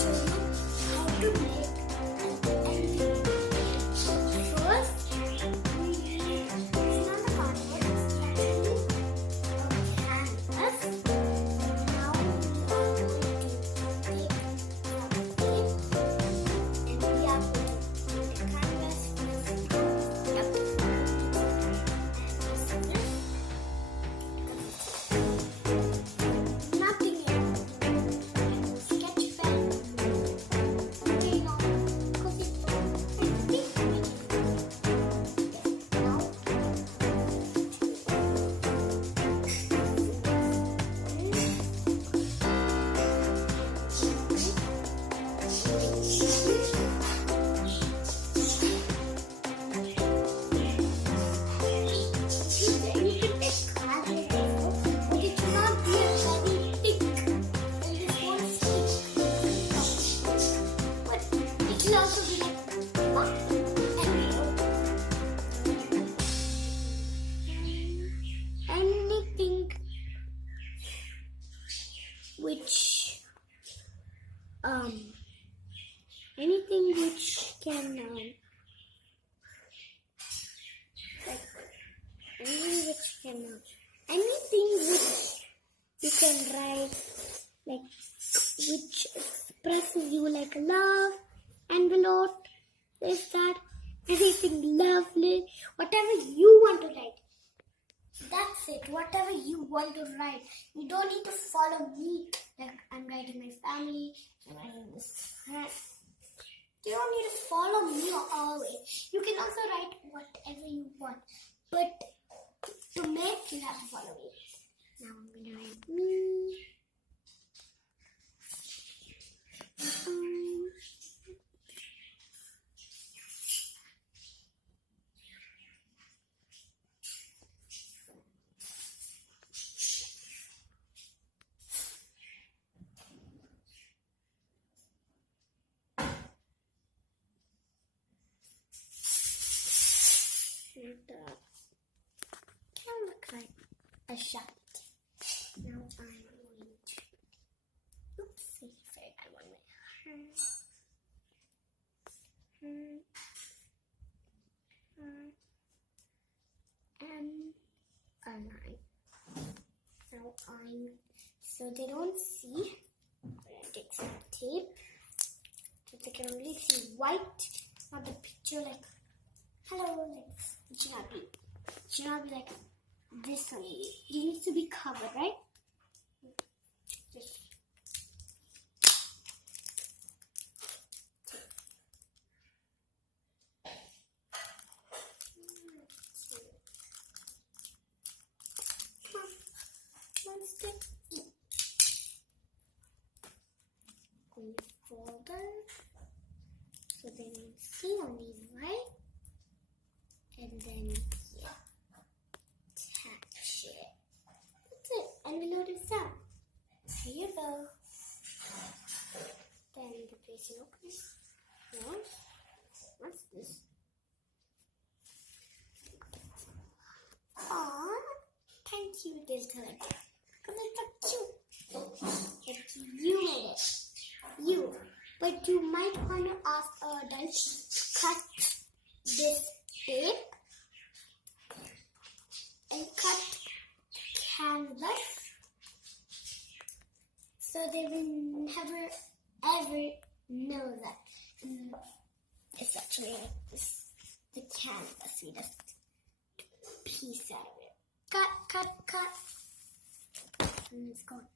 show you how to make an ending. First, we need, it's not a cardboard, it's actually a canvas. Now we are going to take some tape and we are going to put the canvas nothing else. Sketch pen. Okay, now, because it's big. Now, anything which anything which can like anything which you can write like which expresses you like love, envelope, this, that, anything lovely, whatever you want to write. That's it, whatever you want to write. You don't need to follow me. Like I'm writing my family, I'm writing this. You don't need to follow me always. You can also write whatever you want. But to make, you have to follow me. Now I'm going to write me. Can look like a shot. Now I'm going to oopsie, I want my and a line. Now so they don't see. I'm going to take some tape so they can only see white, not the picture like hello, like it should not be like this only. It needs to be covered, right? Just one stick. Only folder, so they don't see only white. And then attach it. That's it. Envelope is done. Here you go. Then the place is open. No. What's this? Aww. Thank you, this collector. Because it's so cute. It's you made it. You. But you might want to ask our adult to cut this tape and cut canvas so they will never ever know that it's actually like this, the canvas. We just piece out of it. Cut, and it's gone.